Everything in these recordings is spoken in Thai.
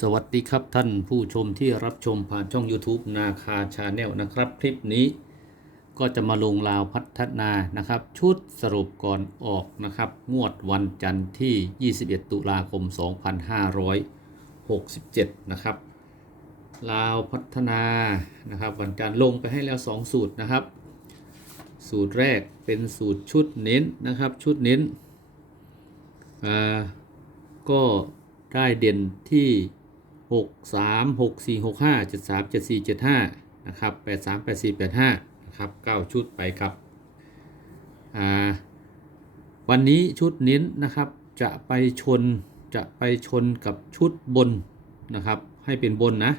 สวัสดีครับท่านผู้ชมที่รับชมผ่านช่อง YouTube นาคาชาแนลนะครับ คลิปนี้ก็จะมาลงราวพัฒนานะครับ ชุดสรุปก่อนออกนะครับ งวดวันจันทร์ที่ 21 ตุลาคม 2567 นะครับลาวพัฒนานะครับ วันจันทร์ลงไปให้แล้ว 2 สูตรนะครับ สูตรแรกเป็นสูตรชุดเน้นนะครับ ชุดเน้นอ่าก็ได้เด่นที่ 6 3 6 4 6 5 7 3 7 4 7 5นะครับ8 3 8 4 8 5นะครับ9ชุดไปครับวันนี้ชุดเน้นนะครับจะไปชนจะไปชนกับชุดบนนะครับ ให้เป็นบนนะ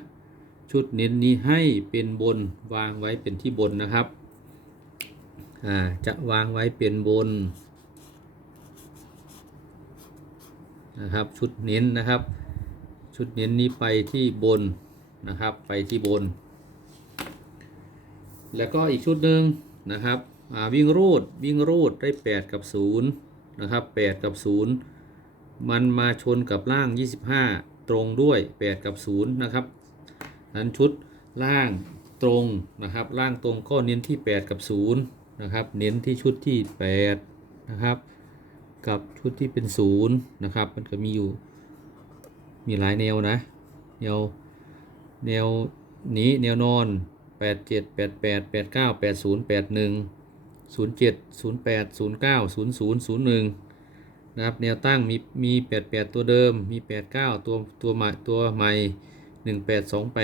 ชุดเน้นนี้ให้เป็นบนวางไว้เป็นที่บนนะครับจะวางไว้เป็นบนนะครับชุดเน้นนะครับ ชุดเน้นนี้ไปที่บนนะครับ ไปที่บน แล้วก็อีกชุดหนึ่งนะครับอ่าวิ่งรูดวิ่งรูดได้ 8 กับ 0 นะครับ 8 กับ 0 มันมาชนกับล่าง 25 ตรงด้วย 8 กับ 0 นะครับนั้นชุดล่างตรงนะครับล่างตรงก็เน้นที่ 8 กับ 0 นะครับ เน้นที่ชุดที่ 8 นะครับ กับชุดที่เป็นศูนย์นะครับ มันก็มีอยู่ มีหลายแนวนะแนวแนวนี้แนวนอน 8 7 8 8 8 9 8 0 8 1 0 7 0 8 0 9 0 0 0 1นะครับแนวตั้งมีมี 8 8 ตัวเดิมมี 8 9 ตัวตัวใหม่ตัวใหม่ 1 8 2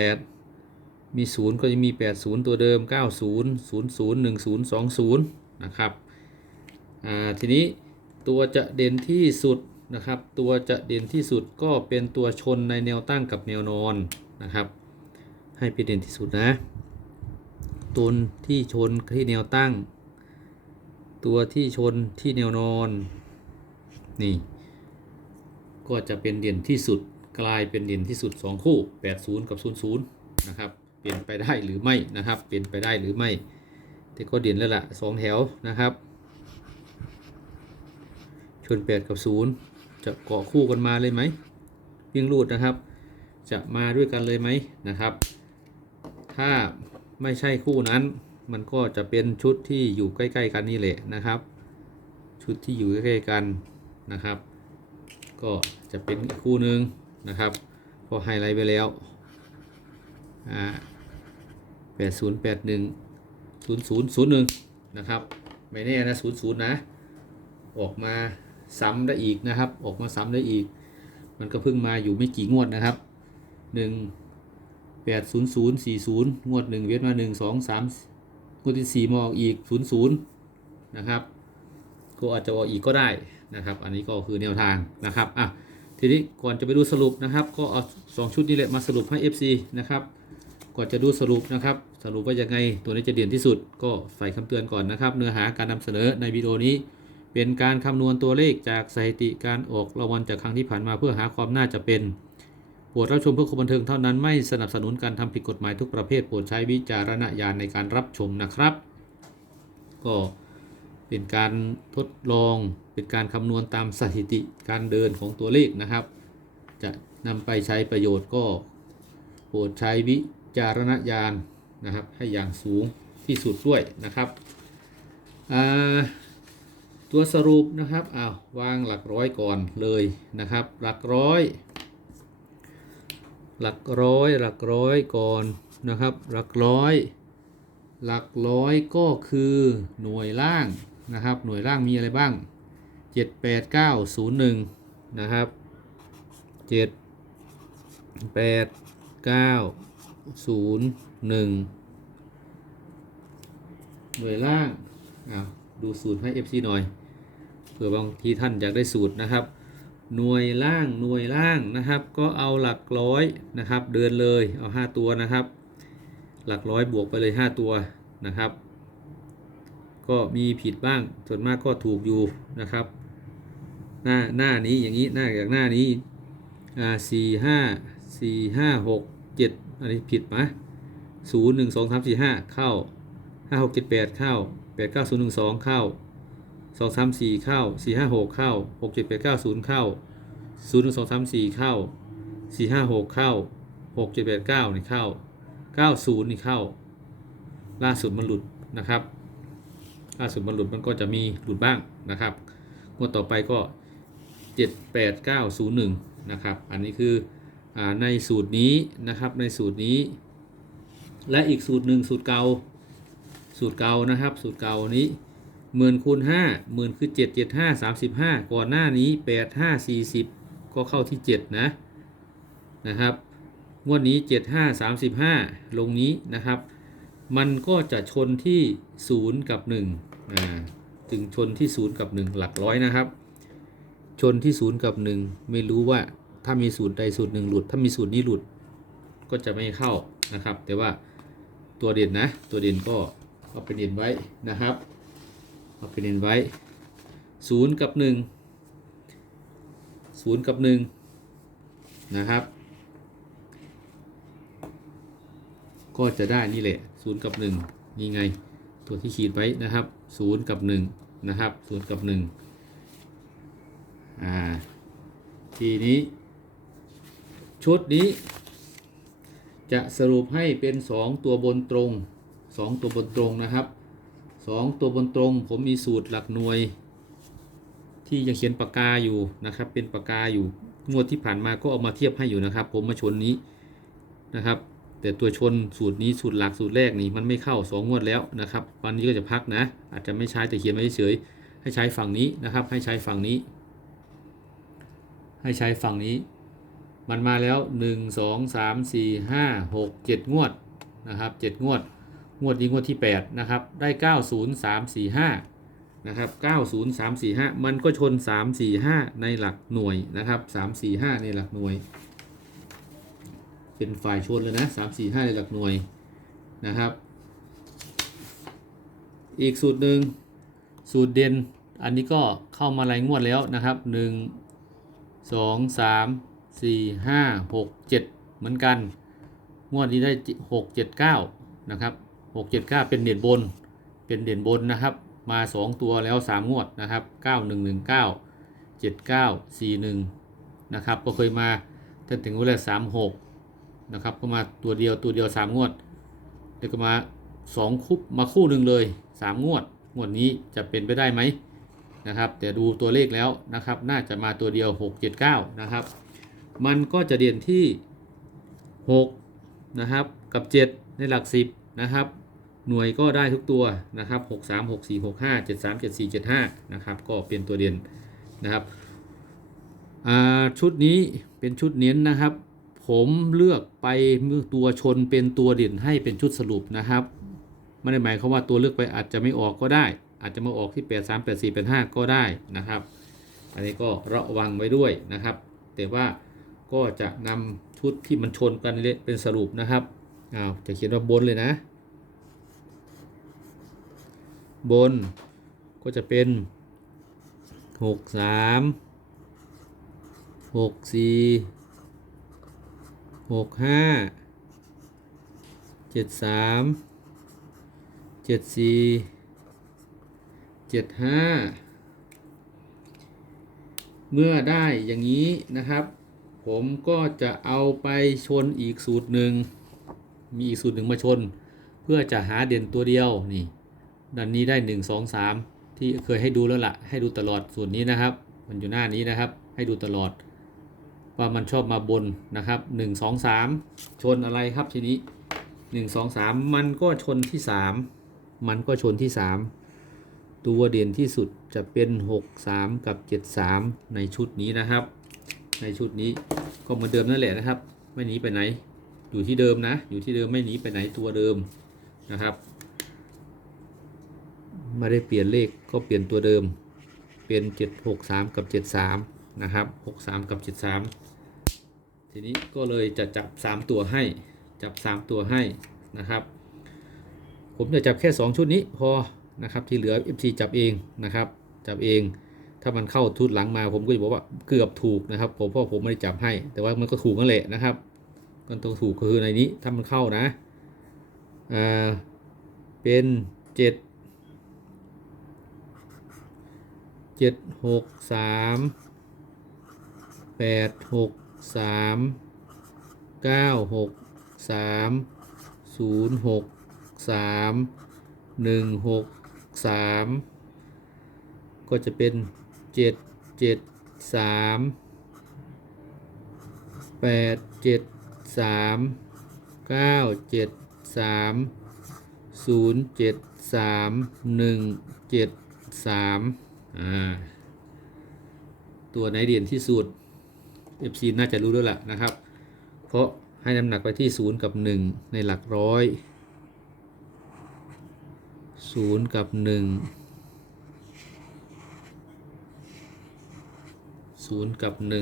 8 มี 0 ก็จะมี 8 0 ตัวเดิม 9 0 0 0 1 0 2 0 นะครับอ่าทีนี้ตัวจะเด่นที่สุด นะครับ ตัวจะเด่นที่สุดก็เป็นตัวชนในแนวตั้งกับแนวนอนนะครับ ให้เป็นเด่นที่สุดนะตัวที่ชนที่แนวตั้ง ตัวที่ชนที่แนวนอนนี่ก็จะเป็นเด่นที่สุดกลายเป็นเด่นที่สุด 2 คู่ 80 กับ 00 นะครับ เปลี่ยนไปได้หรือไม่นะครับ เปลี่ยนไปได้หรือไม่ แต่ก็เด่นแล้วล่ะสองแถวนะครับ ชน 8 กับ 0 จะเกาะคู่กันมาเลยไหมวิ่งรูดนะครับ จะมาด้วยกันเลยไหมนะครับ ถ้าไม่ใช่คู่นั้นมันก็จะเป็นชุดที่อยู่ใกล้ ๆ กันนี่แหละนะครับ ชุดที่อยู่ใกล้ๆกันนะครับ ก็จะเป็นคู่หนึ่งนะครับพอไฮไลท์ไปแล้วอ่าแปดศูนย์แปดหนึ่งศูนย์ศูนย์ศูนย์หนึ่งนะครับ ไม่แน่นะศูนย์ศูนย์นะ ออกมา ซ้ำได้อีกนะครับ ออกมาซ้ำได้อีก มันก็เพิ่งมาอยู่ไม่กี่งวดนะครับหนึ่งแปดศูนย์ศูนย์สี่ศูนย์งวดหนึ่งเว้นมาหนึ่งสองสามงวดที่สี่มาออกอีกศูนย์ศูนย์นะครับก็อาจจะออกอีกก็ได้นะครับ อันนี้ก็คือแนวทางนะครับอะทีนี้ก่อนจะไปดูสรุปนะครับ ก็เอาสองชุดนี้แหละมาสรุปให้ FC นะครับก่อนจะดูสรุปนะครับ สรุปว่ายังไงตัวนี้จะเด่นที่สุด ก็ใส่คำเตือนก่อนนะครับ เนื้อหาการนำเสนอในวิดีโอนี้ เป็นการคำนวณตัวเลขจากสถิติการออกรางวัลจากครั้งที่ผ่านมาเพื่อหาความน่าจะเป็นโปรดรับชมเพื่อความบันเทิงเท่านั้นไม่สนับสนุนการทำผิดกฎหมายทุกประเภทโปรดใช้วิจารณญาณในการรับชมนะครับ ก็เป็นการทดลองเป็นการคำนวณตามสถิติการเดินของตัวเลขนะครับ จะนำไปใช้ประโยชน์ก็ โปรดใช้วิจารณญาณนะครับ ให้อย่างสูงที่สุดด้วยนะครับอ่า ตัวสรุปนะครับอ้าววางหลักร้อยก่อนเลยนะครับ หลักร้อย หลักร้อยหลักร้อยก่อนนะครับ หลักร้อย หลักร้อยก็คือหน่วยล่างนะครับ หน่วยล่างมีอะไรบ้าง 7 8 9 0 1 นะครับ 7 8 9 0 1 หน่วยล่างอ้าวดูสูตรให้ FC หน่อย ผื่อบางทีท่านอยากได้สูตรนะครับ หน่วยล่างหน่วยล่างนะครับ ก็เอาหลักร้อยนะครับ เดินเลยเอา 5 ตัวนะครับ หลักร้อยบวกไปเลย 5 ตัวนะครับ ก็มีผิดบ้างส่วนมากก็ถูกอยู่นะครับ หน้าหน้านี้อย่างนี้หน้าจากหน้านี้อ่าสี่ห้าสี่ห้าหกเจ็ดอันนี้ผิดไหมศูนย์หนึ่งสองสามสี่ห้าเข้าห้าหกเจ็ดแปดเข้าแปดเก้าศูนย์หนึ่งสองเข้า สองสามสี่เข้าสี่ห้าหกเข้าหกเจ็ดแปดเก้าศูนย์เข้าศูนย์หนึ่งสองสามสี่เข้าสี่ห้าหกเข้าหกเจ็ดแปดเก้านี่เข้าเก้าศูนย์นี่เข้า ล่าสุดมันหลุดนะครับล่าสุดมันหลุดมันก็จะมีหลุดบ้างนะครับงวดต่อไปก็เจ็ดแปดเก้าศูนย์หนึ่งนะครับ อันนี้คืออในสูตรนี้นะครับในสูตรนี้ และอีกสูตรหนึ่งสูตรเก่าสูตรเก่านะครับ สูตรเก่านี้ หมื่นคูณห้าหมื่นคือเจ็ดเจ็ดห้าสามสิบห้าก่อนหน้านี้แปดห้าสี่สิบก็เข้าที่เจ็ดนะนะครับงวดนี้เจ็ดห้าสามสิบห้าลงนี้นะครับ มันก็จะชนที่ศูนย์กับหนึ่งอ่าถึงชนที่ศูนย์กับหนึ่งหลักร้อยนะครับ ชนที่ศูนย์กับหนึ่งไม่รู้ว่าถ้ามีสูตรใดสูตรหนึ่งหลุด ถ้ามีสูตรนี้หลุดก็จะไม่เข้านะครับ แต่ว่าตัวเด่นนะ ตัวเด่นก็เอาไปเด่นไว้นะครับ เอาไปเด่นไว้ศูนย์กับหนึ่งศูนย์กับหนึ่งนะครับ ก็จะได้นี่แหละศูนย์กับหนึ่งนี่ไง ตัวที่ขีดไว้นะครับศูนย์กับหนึ่งนะครับศูนย์กับหนึ่งอ่า ทีนี้ ชุดนี้ จะสรุปให้เป็น 2 ตัวบนตรง 2 ตัวบนตรงนะครับ 2 ตัวบนตรง ผมมีสูตรหลักหน่วย ที่ยังเขียนปากกาอยู่นะครับ เป็นปากกาอยู่งวดที่ผ่านมาก็เอามาเทียบให้อยู่นะครับ ผมมาชนนี้นะครับ แต่ตัวชนสูตรนี้สูตรหลักสูตรแรกนี่มันไม่เข้า 2 งวดแล้วนะครับ วันนี้ก็จะพักนะ อาจจะไม่ใช้แต่เขียนไว้เฉยให้ใช้ฝั่งนี้นะครับ ให้ใช้ฝั่งนี้ ให้ใช้ฝั่งนี้ มันมาแล้ว 1 2 3 4 5 6 7 งวดนะครับ 7 งวด งวดนี้งวดที่ 8 นะครับ ได้ 9 0 3 4 5 นะครับ 9 0 3 4 5 มันก็ชน 3 4 5 ในหลักหน่วยนะครับ 3 4 5 ในหลักหน่วย เป็นฝ่ายชนเลยนะ 3 4 5 ในหลักหน่วยนะครับ อีกสูตรหนึ่งสูตรเด่น อันนี้ก็เข้ามาหลายงวดแล้วนะครับ 1 2 3 4 5 6 7 เหมือนกัน งวดนี้ได้ 6 7 9 นะครับ 6 7 9 เป็นเด่นบน เป็นเด่นบนนะครับ มา 2 ตัวแล้ว 3 งวดนะครับ 9 1 1 9 7 9 4 1 นะครับ ก็เคยมาจนถึงเวลา3 6 นะครับ ก็มาตัวเดียวตัวเดียว 3 งวด แล้วก็มา 2คุปมาคู่หนึ่งเลย 3 งวด งวดนี้จะเป็นไปได้ไหมนะครับ แต่ดูตัวเลขแล้วนะครับ น่าจะมาตัวเดียว 6 7 9 นะครับ มันก็จะเด่นที่ 6 นะครับ กับ 7 ในหลัก 10 นะครับ หน่วยก็ได้ทุกตัวนะครับ6 3 6 4 6 5 7 3 7 4 7 5นะครับก็เป็นตัวเด่นนะครับชุดนี้เป็นชุดเน้นนะครับ ผมเลือกไปมือตัวชนเป็นตัวเด่นให้เป็นชุดสรุปนะครับไม่ได้หมายความว่าตัวเลือกไปอาจจะไม่ออกก็ได้ อาจจะมาออกที่ 8 3 8 4 8 5 ก็ได้นะครับ อันนี้ก็ระวังไว้ด้วยนะครับ แต่ว่าก็จะนำชุดที่มันชนกันเละเป็นสรุปนะครับอ้าวจะเขียนว่าบนเลยนะ บนก็จะเป็น 6 3 6 4 6 5 7 3 7 4 7 5 เมื่อได้อย่างนี้นะครับ ผมก็จะเอาไปชนอีกสูตรหนึ่ง มีอีกสูตรหนึ่งมาชน เพื่อจะหาเด่นตัวเดียวนี่ ดันนี้ได้ 1 2 3 ที่เคยให้ดูแล้วละ่ะ ให้ดูตลอดสูตรนี้นะครับ มันอยู่หน้านี้นะครับ ให้ดูตลอด ว่ามันชอบมาบนนะครับ 1 2 3 ชนอะไรครับทีนี้ 1 2 3 มันก็ชนที่ 3 มันก็ชนที่ 3 ตัวเด่นที่สุดจะเป็น 6 3 กับ 7 3 ในชุดนี้นะครับ ในชุดนี้ก็เหมือนเดิมนั่นแหละนะครับ ไม่หนีไปไหน อยู่ที่เดิมนะ อยู่ที่เดิมไม่หนีไปไหนตัวเดิมนะครับ ไม่ได้เปลี่ยนเลขก็เปลี่ยนตัวเดิม เป็น 7 6 3 กับ 7 3 นะครับ 6 3 กับ 7 3 ทีนี้ก็เลยจะจับ 3 ตัวให้ จับ 3 ตัวให้นะครับ ผมจะจับแค่ 2 ชุดนี้พอนะครับที่เหลือ FC จับเองนะครับ จับเองถ้ามันเข้าทุดหลังมาผมก็จะบอกว่าเกือบถูกนะครับ ผมเพราะผมไม่ได้จับให้ แต่ว่ามันก็ถูกนั่นแหละนะครับก็ต้องถูกก็คือในนี้ถ้ามันเข้านะอ่าเป็นเจ็ด เจ็ดหกสามแปดหกสามเก้าหกสามศูนย์หกสามหนึ่งหกสามก็จะเป็นเจ็ดเจ็ดสามแปดเจ็ดสามเก้าเจ็ดสามศูนย์เจ็ดสามหนึ่งเจ็ดสาม ตัวไหนเด่นที่สุด FC น่าจะรู้แล้วยล่ะนะครับ เพราะให้น้ำหนักไปที่ 0 กับ 1 ในหลักร้อย 0 กับ 1 0 กับ 1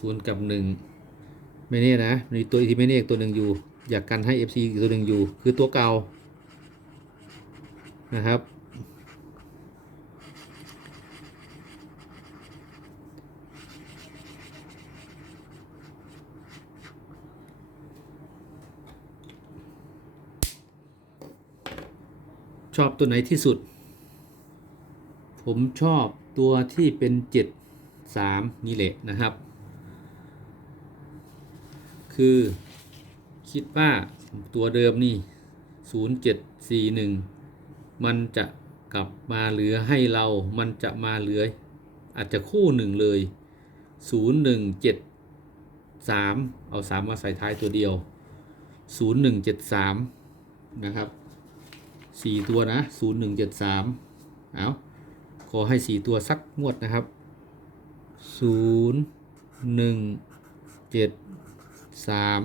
0 กับ 1 ไม่แน่นะ มีตัวที่ไม่แน่อีกตัวหนึ่งอยู่ อยากกันให้ FC อีกตัวหนึ่งอยู่ คือตัวเก่า นะครับ ชอบตัวไหนที่สุด ผมชอบตัวที่เป็น7 3นี่แหละนะครับ คือคิดว่าตัวเดิมนี่ 0741 มันจะกลับมาเหลือให้เรา มันจะมาเหลือ อาจจะคู่หนึ่งเลย 0173 เอา 3 มาใส่ท้ายตัวเดียว 0173 นะครับสี่ตัวนะศูนย์หนึ่งเจ็ดสามเอาขอให้สี่ตัวสักงวดนะครับศูนย์หนึ่งเจ็ดสาม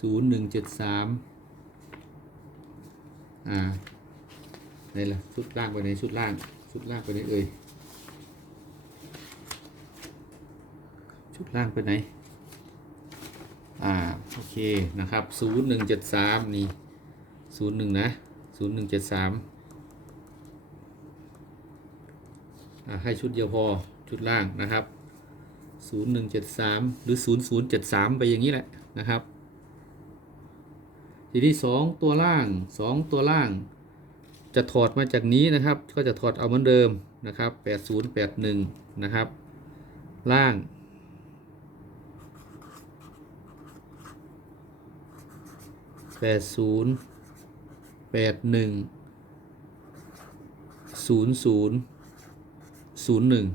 ศูนย์หนึ่งเจ็ดสามอ่ามอ่าไหนล่ะชุดล่างไปไหนชุดล่างชุดล่างไปไหนเอ่ยชุดล่างไปไหนอ่าโอเคนะครับศูนย์หนึ่งเจ็ดสามนี่ศูนย์หนึ่งนะศูนย์หนึ่งเจ็ดสามอ่าให้ชุดเดียวพอชุดล่างนะครับศูนย์หนึ่งเจ็ดสามหรือศูนย์ศูนย์เจ็ดสามไปอย่างนี้แหละนะครับ ทีนี้สองตัวล่างสองตัวล่าง จะถอดมาจากนี้นะครับ ก็จะถอดเอาเหมือนเดิมนะครับแปดศูนย์แปดหนึ่งนะครับ ล่างแปดศูนย์แปดหนึ่งศูนย์ศูนย์ศูนย์หนึ่ง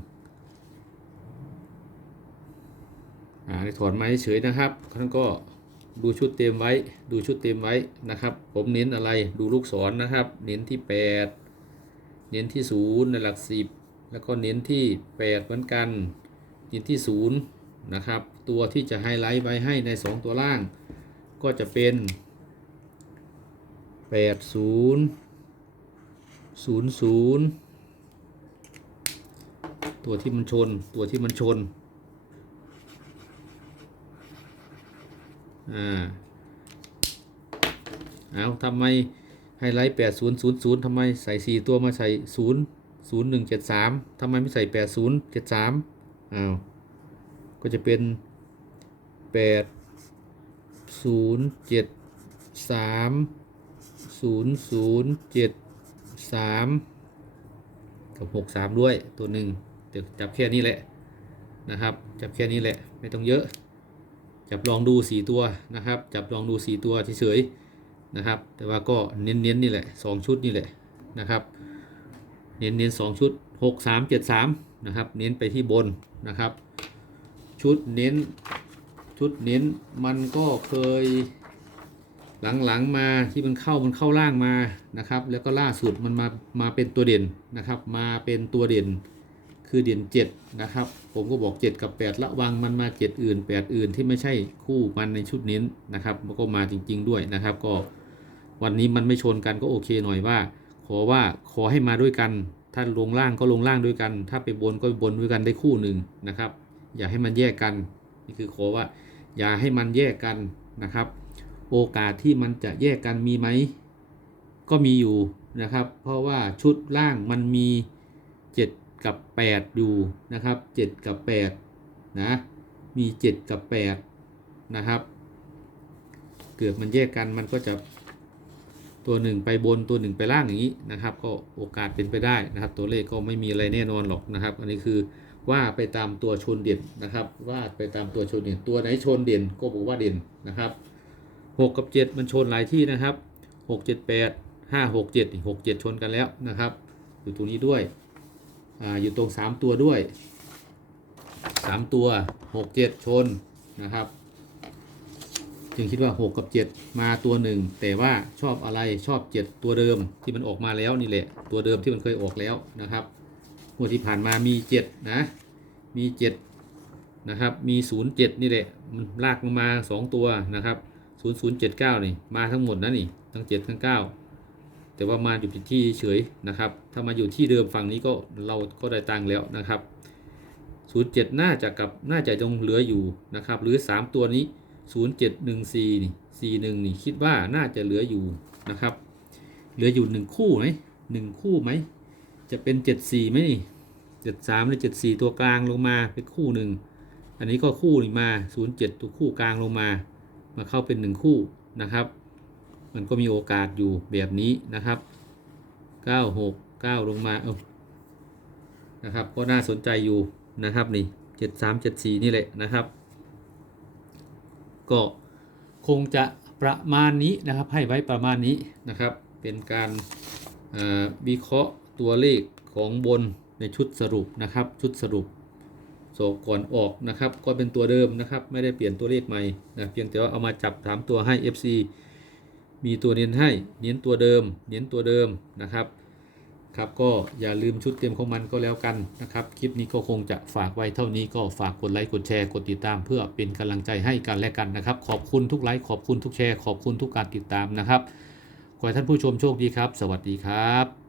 อ่าถอนมาเฉยๆนะครับท่านก็ ดูชุดเต็มไว้ ดูชุดเต็มไว้นะครับ ผมเน้นอะไรดูลูกศรนนะครับ เน้นที่แปดเน้นที่ศูนย์ในหลักสิบแล้วก็เน้นที่แปดเหมือนกัน เน้นที่ศูนย์นะครับ ตัวที่จะไฮไลท์ไว้ให้ในสองตัวล่าง ก็จะเป็นแปดศูนย์ศูนย์ศูนย์ตัวที่มันชนตัวที่มันชน อ่าเอาทำไมไฮไลท์แปดศูนย์ศูนย์ศูนย์ทำไมใส่สี่ตัวมาใส่ศูนย์ศูนย์หนึ่งเจ็ดสามทำไมไม่ใส่แปดศูนย์เจ็ดสามอ้าว ก็จะเป็นแปดศูนย์เจ็ดสามศูนย์ศูนย์เจ็ดสามกับหกสามด้วยตัวหนึ่งเดี๋ยวจับแค่นี้แหละนะครับ จับแค่นี้แหละ ไม่ต้องเยอะ จับลองดูสี่ตัวนะครับ จับลองดูสี่ตัวเฉยๆนะครับ แต่ว่าก็เน้นๆนี่แหละสองชุดนี่แหละนะครับ เน้นเน้นสองชุดหกสามเจ็ดสามนะครับ เน้นไปที่บนนะครับ ชุดเน้นชุดเน้นมันก็เคยหลังๆมาที่มันเข้ามันเข้าล่างมานะครับ แล้วก็ล่าสุดมันมามาเป็นตัวเด่นนะครับ มาเป็นตัวเด่น คือเด่น7นะครับผมก็บอก 7 กับ8ระวังมันมา 7 อื่น 8 อื่นที่ไม่ใช่คู่มันในชุดเน้นนะครับมันก็มาจริง ๆ ด้วยนะครับ ก็วันนี้มันไม่ชนกันก็โอเคหน่อยว่า ขอว่าขอให้มาด้วยกัน ถ้าลงล่างก็ลงล่างด้วยกัน ถ้าไปบนก็ไปบนด้วยกันได้คู่หนึ่งนะครับ อย่าให้มันแยกกันนี่คือขอว่า อย่าให้มันแยกกันนะครับ โอกาสที่มันจะแยกกันมีไหมก็มีอยู่นะครับ เพราะว่าชุดล่างมันมี 7 กับ 8 อยู่นะครับ 7 กับ 8 นะ มี 7 กับ 8 นะครับ เกิดมันแยกกันมันก็จะตัวหนึ่งไปบนตัวหนึ่งไปล่างอย่างนี้นะครับ ก็โอกาสเป็นไปได้นะครับ ตัวเลขก็ไม่มีอะไรแน่นอนหรอกนะครับ อันนี้คือว่าไปตามตัวชนเด่นนะครับว่าไปตามตัวชนเด่นตัวไหนชนเด่นก็บอกว่าเด่นนะครับหกกับเจ็ดมันชนหลายที่นะครับหกเจ็ดแปดห้าหกเจ็ดหกเจ็ดชนกันแล้วนะครับ อยู่ตรงนี้ด้วย อยู่ตรงสามตัวด้วยสามตัวหกเจ็ดชนนะครับ จึงคิดว่า 6 กับ 7 มาตัวหนึ่งแต่ว่าชอบอะไรชอบ 7 ตัวเดิมที่มันออกมาแล้วนี่แหละ ตัวเดิมที่มันเคยออกแล้วนะครับงวดที่ผ่านมามี 7 นะ มี 7 นะครับ มี 07 นี่แหละมันลากลงมา 2 ตัวนะครับ 0079 นี่มาทั้งหมดนะนี่ทั้ง 7 ทั้ง 9 แต่ว่ามาอยู่ที่เฉยนะครับ ถ้ามาอยู่ที่เดิมฝั่งนี้ก็เราก็ได้ตังค์แล้วนะครับ 07 น่าจะกับน่าจะยังเหลืออยู่นะครับ หรือ 3 ตัวนี้ 0714นี่41นี่คิดว่าน่าจะเหลืออยู่นะครับ เหลืออยู่ 1 คู่ไหมหนึ่งคู่ไหม จะเป็น 74ไหมนี่73หรือ74 ตัวกลางลงมาเป็นคู่หนึ่งอันนี้ก็คู่นี่มา 07 ตัวคู่กลางลงมา มาเข้าเป็น 1 คู่นะครับ มันก็มีโอกาสอยู่แบบนี้นะครับ 96 9 ลงมาเออนะครับ ก็น่าสนใจอยู่นะครับนี่ 73 74 นี่แหละนะครับ ก็คงจะประมาณนี้นะครับ ให้ไว้ประมาณนี้นะครับ เป็นการวิเคราะห์ตัวเลขของบนในชุดสรุปนะครับ ชุดสรุปโสก่อนออกนะครับ ก็เป็นตัวเดิมนะครับ ไม่ได้เปลี่ยนตัวเลขใหม่นะเพียงแต่ว่าเอามาจับถามตัวให้ FC มีตัวเน้นให้ เน้นตัวเดิม เน้นตัวเดิมนะครับครับก็อย่าลืมชุดเต็มของมันก็แล้วกันนะครับ คลิปนี้ก็คงจะฝากไว้เท่านี้ก็ฝากกดไลค์กดแชร์กดติดตาม เพื่อเป็นกำลังใจให้กันและกันนะครับ ขอบคุณทุกไลค์ขอบคุณทุกแชร์ขอบคุณทุกการติดตามนะครับขอให้ท่านผู้ชมโชคดีครับ สวัสดีครับ